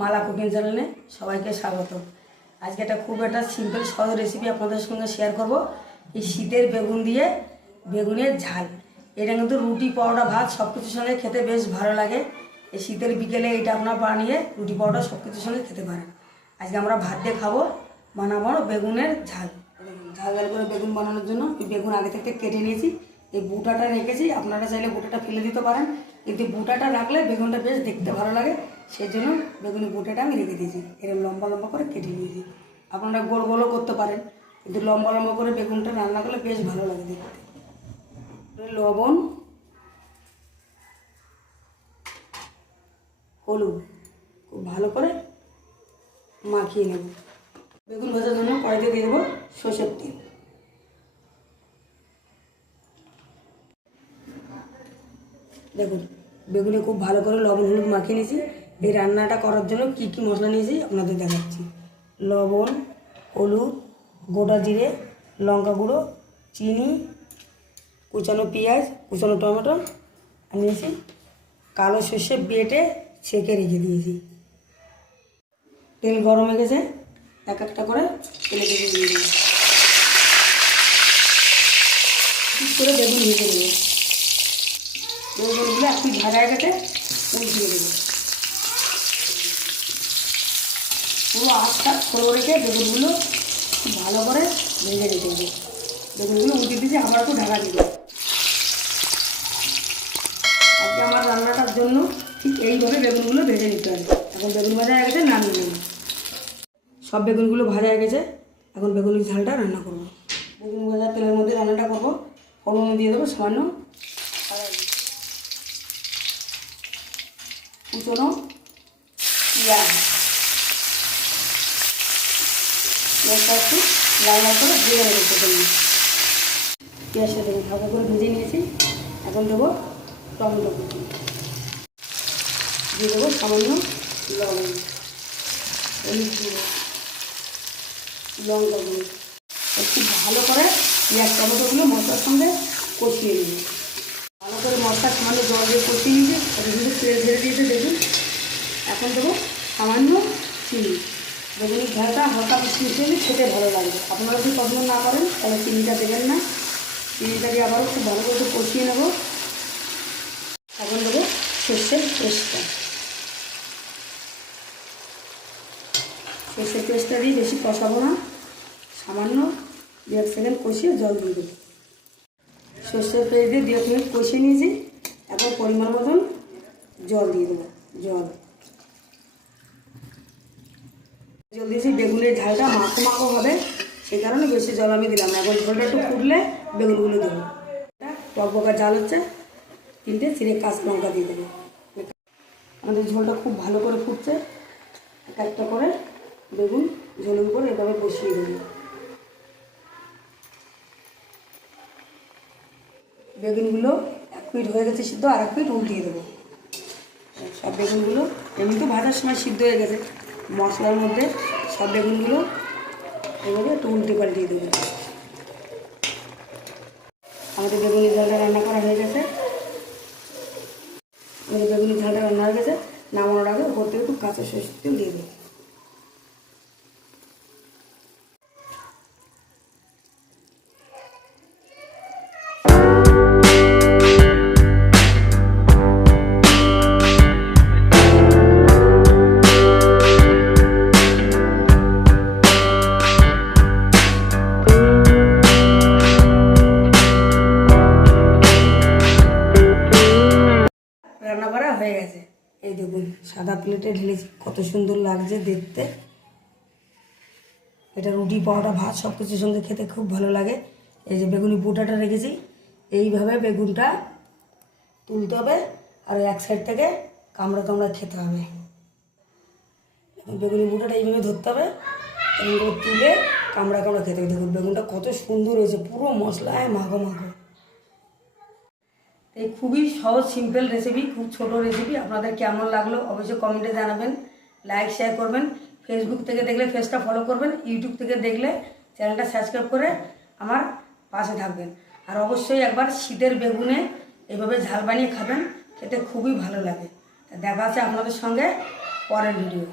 মালা cooking চ্যানেলে সবাইকে স্বাগত। আজকে একটা খুব একটা সিম্পল সহজ রেসিপি আপনাদের সঙ্গে শেয়ার করব। এই শীতের বেগুন দিয়ে বেগুনের ঝাল। এটা কিন্তু রুটি, পরোটা, ভাত সব কিছুর সঙ্গে খেতে বেশ ভালো লাগে। এই শীতের বিকেলে এটা আপনার বানিয়ে রুটি, পরোটা সব কিছুর সঙ্গে খেতে পারেন। আজকে আমরা ভাত দিয়ে খাব, বানাবো বেগুনের ঝাল। ঝাল ঝাল করে বেগুন বানানোর জন্য এই বেগুন আগে থেকে কেটে নিয়েছি। এই বুটাটা রেখেছি, আপনারা চাইলে বুটাটা ফেলে দিতে পারেন। কিন্তু বুটাটা রাখলে বেগুনটা বেশ দেখতে ভালো লাগে। সেই জন্য বেগুনি বুটাটা আমি রেখে দিয়েছি। এরকম লম্বা লম্বা করে কেটে নিয়েছি। আপনারা গোল গোলও করতে পারেন, কিন্তু লম্বা লম্বা করে বেগুনটা রান্না করলে বেশ ভালো লাগে দেখতে। লবণ, হলুদ, খুব ভালো করে মাখিয়ে নেব। বেগুন ভাজার জন্য কড়াইতে দিয়ে দেবো সর্ষের তেল। দেখুন, বেগুনে খুব ভালো করে লবণ হলুদ মাখিয়ে নিয়েছি। এই রান্নাটা করার জন্য কী কী মশলা নিয়েছি আপনাদের দেখাচ্ছি। লবণ, হলুদ, গোটা জিরে, লঙ্কা গুঁড়ো, চিনি, কুচানো পেঁয়াজ, কুচানো টমেটো, আর নিয়েছি কালো সর্ষে বেটে ছেঁকে রেখে দিয়েছি। তেল গরম হয়ে গেছে, এক একটা করে তেলে বেগুন দিয়ে দেবো ঠিক করে বেগুন ভেজে নেব। বেগুনগুলো একটু ভাজা হয়ে গেছে, উল্টিয়ে দেবো। পুরো আস্তা খোলো রেখে বেগুনগুলো ভালো করে ভেজে রেখে দেবো বেগুনগুলো উল্টে দিয়েছি, আবার একটু ঢাকা দেবো। আজকে আমার রান্নাটার জন্য ঠিক এইভাবে বেগুনগুলো ভেজে নিতে হবে। এখন বেগুন ভাজা হয়ে গেছে, নামিয়ে নেব। সব বেগুনগুলো ভাজা হয়ে গেছে, এখন বেগুনের ঝালটা রান্না করব। বেগুন ভাজা তেলের মধ্যে রান্নাটা করব। ফোড়ন দিয়ে দেবো সামান্য কুচনো পেঁয়াজ। পেঁয়াজটা একটু লাল লাল করে ভেজে নেব প্রথমে। পেঁয়াজটা দেবো ভালো করে ভেজে নিয়েছি। এখন দেবো টমেটো কুচি। দিয়ে দেবো সামান্য লবণ। হলুদ গুঁড়ো লঙ্কা একটু ভালো করে পেঁয়াজ, টমেটোগুলো মশলার সঙ্গে কষিয়ে নেব। ভালো করে মশলা সামান্য জল দিয়ে কষিয়ে নিয়েছি। কিন্তু তেল ঝেড়ে দিয়েছে, দেখুন। এখন দেবো সামান্য চিনি। বেগুনি ঘাটা হালকা মিশিয়ে খেতে ভালো লাগবে আপনারা যদি পছন্দ না করেন, তাহলে চিনিটা দেবেন না। চিনিটা দিয়ে আবারও খুব ভালো করে কষিয়ে নেব। এখন দেবো সর্ষের পেস্টটা। সর্ষের পেস্টটা দিয়ে বেশি কষাবো না। সামান্য দু এক সেকেন্ড কষিয়ে জল দিয়ে দেবো। সর্ষের পেস্ট দিয়ে দু এক মিনিট কষিয়ে নিয়েছি। এখন পরিমাণ মতন জল দিয়ে দেবো। জল। জল দিয়েছি, বেগুনের ঝালটা মাখো মাখো হবে। সেই কারণে বেশি জল আমি দিলাম না। এখন ঝোলটা একটু ফুটলে বেগুনগুলো দেবো। টক বকা জাল হচ্ছে, তিনটে চিড়ে কাঁচা লঙ্কা দিয়ে দেবো। আমাদের ঝোলটা খুব ভালো করে ফুটছে। এক একটা করে বেগুন, ঝোলের উপর এভাবে বসিয়ে দেবো। বেগুনগুলো এক পিঠ হয়ে গেছে সিদ্ধ, আর এক পিঠ উল্টিয়ে দেবো। সব বেগুনগুলো এমনি তো ভাজার সময় সিদ্ধ হয়ে গেছে। মশলার মধ্যে সব বেগুনগুলো এভাবে একটু উল্টে পাল্টিয়ে দেবো। আমাদের বেগুনের ঝালটা রান্না করা হয়ে গেছে। আমাদের বেগুনের ঝালটা রান্না হয়ে গেছে। নামানোর আগে ওপর থেকে একটু কাঁচা সরষের হয়ে গেছে। এই দেখুন, সাদা প্লেটে ঢেলেছি, কত সুন্দর লাগছে দেখতে। এটা রুটি পাওয়াটা ভাত সব কিছুর সঙ্গে খেতে খুব ভালো লাগে। এই যে বেগুনি বুটাটা রেখেছি, এইভাবে বেগুনটা তুলতে হবে আর এক সাইড থেকে কামড়া কামড়া খেতে হবে। বেগুনি বুটাটা এইভাবে ধরতে হবে তুলে কামড়া কামড়া খেতে হবে। দেখুন, বেগুনটা কত সুন্দর হয়েছে, পুরো মশলায় মাখো মাখো। এই খুবই সহজ সিম্পল রেসিপি খুব ছোট রেসিপি আপনাদের কেমন লাগল অবশ্যই কমেন্টে জানাবেন। লাইক শেয়ার করবেন। ফেসবুক থেকে দেখলে ফেসটা ফলো করবেন। ইউটিউব থেকে দেখলে চ্যানেলটা সাবস্ক্রাইব করে আমার পাশে থাকবেন। আর অবশ্যই একবার শীতের বেগুনে এভাবে ঝাল বানিয়ে খাবেন, খেতে খুবই ভালো লাগে। দেখা আছে আপনাদের সঙ্গে পরের ভিডিও